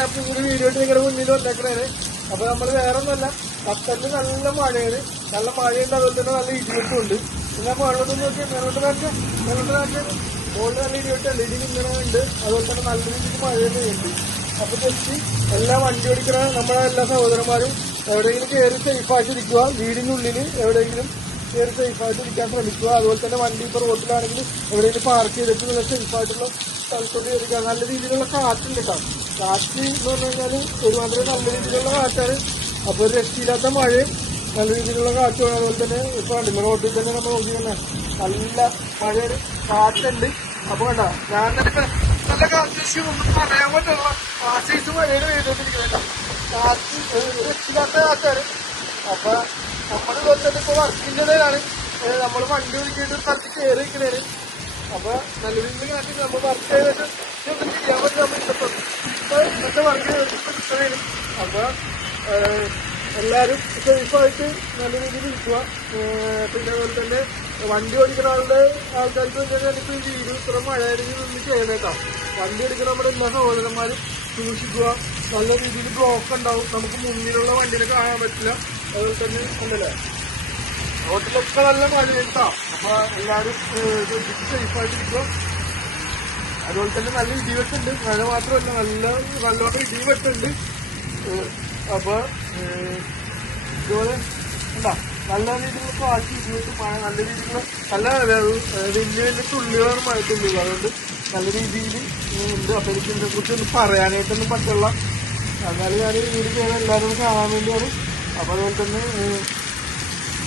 ഞാൻ പുതിയൊരു വീഡിയോ ആയിട്ട് നിങ്ങളുടെ മുന്നിൽ വന്നേക്കണേ. അപ്പൊ നമ്മള് വേറെ ഒന്നല്ല, ഖത്തറിൽ നല്ല മഴയാണ്, നല്ല മഴയുണ്ട്, അതുപോലെ തന്നെ നല്ല ഇടിവെട്ടുണ്ട്. പിന്നെ വെള്ളത്തിൽ നോക്കി മേലോട്ട് നാട്ടിൽ മുകളിൽ നല്ല ഇടിവെട്ടുണ്ട്, ഇടി ഇങ്ങനെ ഉണ്ട്, അതുപോലെ തന്നെ നല്ല രീതിയിൽ മഴ തന്നെയുണ്ട്. അപ്പൊ ജസ്റ്റ് എല്ലാ വണ്ടി ഓടിക്കുന്ന നമ്മുടെ എല്ലാ സഹോദരന്മാരും എവിടെയെങ്കിലും കയറി സേഫായിട്ടിരിക്കുക, വീടിനുള്ളിൽ എവിടെയെങ്കിലും കയറി സേഫായിട്ട് ഇരിക്കാൻ ശ്രമിക്കുക. അതുപോലെ തന്നെ വണ്ടി ഇപ്പോൾ റോഡിലാണെങ്കിൽ എവിടെയെങ്കിലും പാർക്ക് ചെയ്തിട്ട് നല്ല സേഫായിട്ടുള്ള സ്ഥലത്തോട്ട് കയറിക്കുക. നല്ല രീതിയിലുള്ള കാറ്റുണ്ട് കേട്ടോ. കാറ്റ് എന്ന് പറഞ്ഞു കഴിഞ്ഞാൽ ഒരുമാതിരി നല്ല രീതിയിലുള്ള കാറ്റാണ്. അപ്പോൾ ഒരു രക്ഷയില്ലാത്ത മഴയും നല്ല രീതിയിലുള്ള കാറ്റുമാണ്. അതുപോലെ തന്നെ ഇപ്പോൾ കണ്ടില്ല, റോഡിൽ തന്നെ നമ്മൾ നോക്കി തന്നെ നല്ല മഴയാണ്, കാറ്റുണ്ട്. അപ്പോൾ കണ്ട ഞാൻ തന്നെ നല്ല കാറ്റ് ഒന്നും പറയാൻ പറ്റുള്ള ആ സൈസ് മഴയാണ് പെയ്തുകൊണ്ടിരിക്കുന്നത്. കാറ്റ് രക്ഷയില്ലാത്ത കാറ്റാണ്. അപ്പൊ നമ്മൾ ഇതുപോലെ തന്നെ ഇപ്പോൾ വർക്കിൻ്റെ ഇടയിലാണ് നമ്മൾ വണ്ടി ഓടിക്കേണ്ട ഒരു സ്ഥലത്ത് കയറി നിൽക്കുന്നതാണ്. അപ്പൊ നല്ല രീതിയിൽ കാട്ടി നമ്മൾ വർക്ക് ചെയ്തിട്ട് ചെയ്യാൻ പറ്റും. നമ്മൾ ഇന്നത്തെ വർക്ക് ചെയ്തിട്ട് അപ്പൊ എല്ലാവരും സേഫായിട്ട് നല്ല രീതിയിൽ ഇരിക്കുക. പിന്നെ അതുപോലെ തന്നെ വണ്ടി ഓടിക്കുന്ന ആൾക്കാർക്ക് വേണ്ടിയാണ് എനിക്ക് ഈ വീഡിയോ ഇത്ര മഴയാണെങ്കിൽ ഒന്ന് ചെയ്യണേക്കാം. വണ്ടി ഓടിക്കുന്ന നമ്മുടെ എല്ലാ സഹോദരന്മാരും സൂക്ഷിക്കുക. നല്ല രീതിയിൽ ബ്ലോക്ക് ഉണ്ടാവും, നമുക്ക് മുന്നിലുള്ള വണ്ടിനെ കാണാൻ പറ്റില്ല. അതുപോലെ തന്നെ ഉണ്ടല്ലേ റോട്ടിലൊക്കെ നല്ല മഴയുണ്ടാ. അപ്പൊ എല്ലാവരും സേഫായിട്ടിരിക്കുക. അതുപോലെ തന്നെ നല്ല ഇടിവെട്ടുണ്ട്, മഴ മാത്രമല്ല നല്ലോണം ഇടിവെട്ടുണ്ട്. അപ്പൊ ഇതുപോലെ എന്താ നല്ല രീതിയിലുള്ള കാറ്റ് ഇടിവെട്ട് മഴ നല്ല രീതിയിലുള്ള നല്ല വലിയ വലിയ തുള്ളികളാണ് മഴത്തുള്ളികൾ. അതുകൊണ്ട് നല്ല രീതിയിൽ ഉണ്ട്. അപ്പൊ എനിക്ക് ഇതിനെക്കുറിച്ചൊന്നും പറയാനായിട്ടൊന്നും പറ്റില്ല. എന്നാലും ഞാൻ വീട് ചെയ്യാൻ എല്ലാവരും കാണാൻ വേണ്ടിയാണ്. അപ്പൊ അതുപോലെ തന്നെ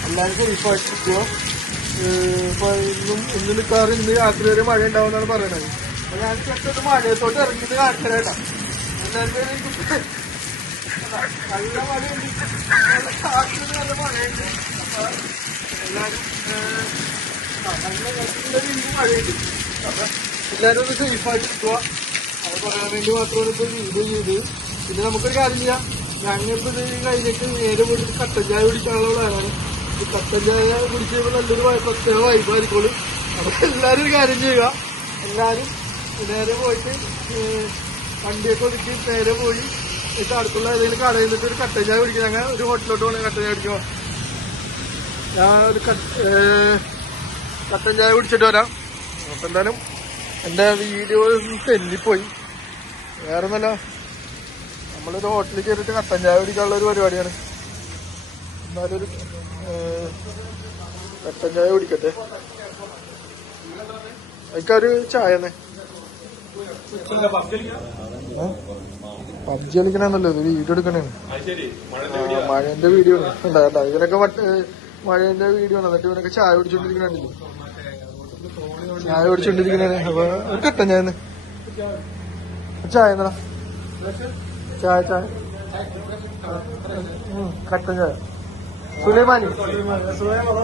എല്ലാവരും സേഫായിട്ടിരിക്കുക. ഇപ്പൊ ഇന്ന് നിൽക്കാറ് ഇന്ന് രാത്രി വരെ മഴ ഉണ്ടാവുമെന്നാണ് പറയണത്. അപ്പൊ ഞാൻ പെട്ടെന്ന് മഴയത്തോട്ട് ഇറങ്ങിയിട്ട് കാണിച്ചതേട്ടാ. എല്ലാവരും നല്ല മഴയുണ്ട്, നല്ല മഴയുണ്ട്. അപ്പൊ എല്ലാവരും നല്ല രീതിയിൽ മഴയുണ്ട്. അപ്പൊ എല്ലാവരും ഒന്ന് സേഫായിട്ടിരിക്കുക. അത് പറയാൻ വേണ്ടി മാത്രമാണ് ഇപ്പോൾ വീഡിയോ ചെയ്തത്. പിന്നെ നമുക്കൊരു കാര്യം ചെയ്യാം, ഞങ്ങളിപ്പോൾ ഇത് കഴിഞ്ഞിട്ട് നേരെ പോയിട്ട് കട്ടൻ ചായ കുടിക്കാനുള്ള പ്ലാനാണ്. ഈ കട്ടൻ ചായ കുടിച്ച് കഴിയുമ്പോൾ നല്ലൊരു പ്രത്യേക വൈബായിരിക്കുള്ളൂ. അപ്പൊ എല്ലാവരും ഒരു കാര്യം ചെയ്യുക, എല്ലാവരും നേരെ പോയിട്ട് വണ്ടിയൊക്കെ ഒതുക്കി നേരെ പോയി എന്നിട്ട് അടുത്തുള്ള ഏതെങ്കിലും കടയിൽ നിന്നിട്ട് ഒരു കട്ടൻ ചായ കുടിക്കുക. ഞങ്ങൾ ഒരു ഹോട്ടലിലോട്ട് പോകണേ കട്ടൻ ചായ കുടിക്കുക. ഞാൻ ഒരു കട്ടൻ ചായ കുടിച്ചിട്ട് വരാം. അപ്പം എന്തായാലും എൻ്റെ വീഡിയോ തെല്ലിപ്പോയി. വേറെ ഒന്നല്ല, നമ്മളൊരു ഹോട്ടലിൽ കയറിയിട്ട് കട്ടൻ ചായ കുടിക്കാനുള്ള ഒരു പരിപാടിയാണ്. എന്നാലും ഒരു കട്ടൻ ചായ കുടിക്കട്ടെ. എനിക്കൊരു ചായ തന്നെ. പബ്ജി കളിക്കണമെന്നല്ലോ, ഇത് വീഡിയോ എടുക്കണേ. മഴേന്റെ വീഡിയോ ഉണ്ടാകണ്ട, ഇതിനൊക്കെ മഴേന്റെ വീഡിയോ ആണ്. എന്നിട്ട് ഇവനൊക്കെ ചായ കുടിച്ചോണ്ടിരിക്കണില്ലേ, ചായ കുടിച്ചോണ്ടിരിക്കണേ. അപ്പൊ ഒരു കട്ടൻ ചായ ചായ എന്നാ ചായ ചായ കട്ടൻ ചായ സുലൈമാനി സുലൈമാനി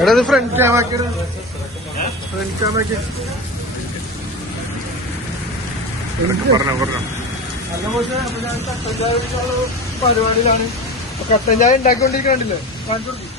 എടാ ഇത് ഫ്രണ്ട് ക്യാമാക്കിയത്, ഫ്രണ്ട് ക്യാമാക്കി പരിപാടിയിലാണ്. കട്ടൻ ചായ ഉണ്ടാക്കിക്കൊണ്ടിരിക്കണ്ടില്ലേ, കാണിച്ചു കൊടുക്കും.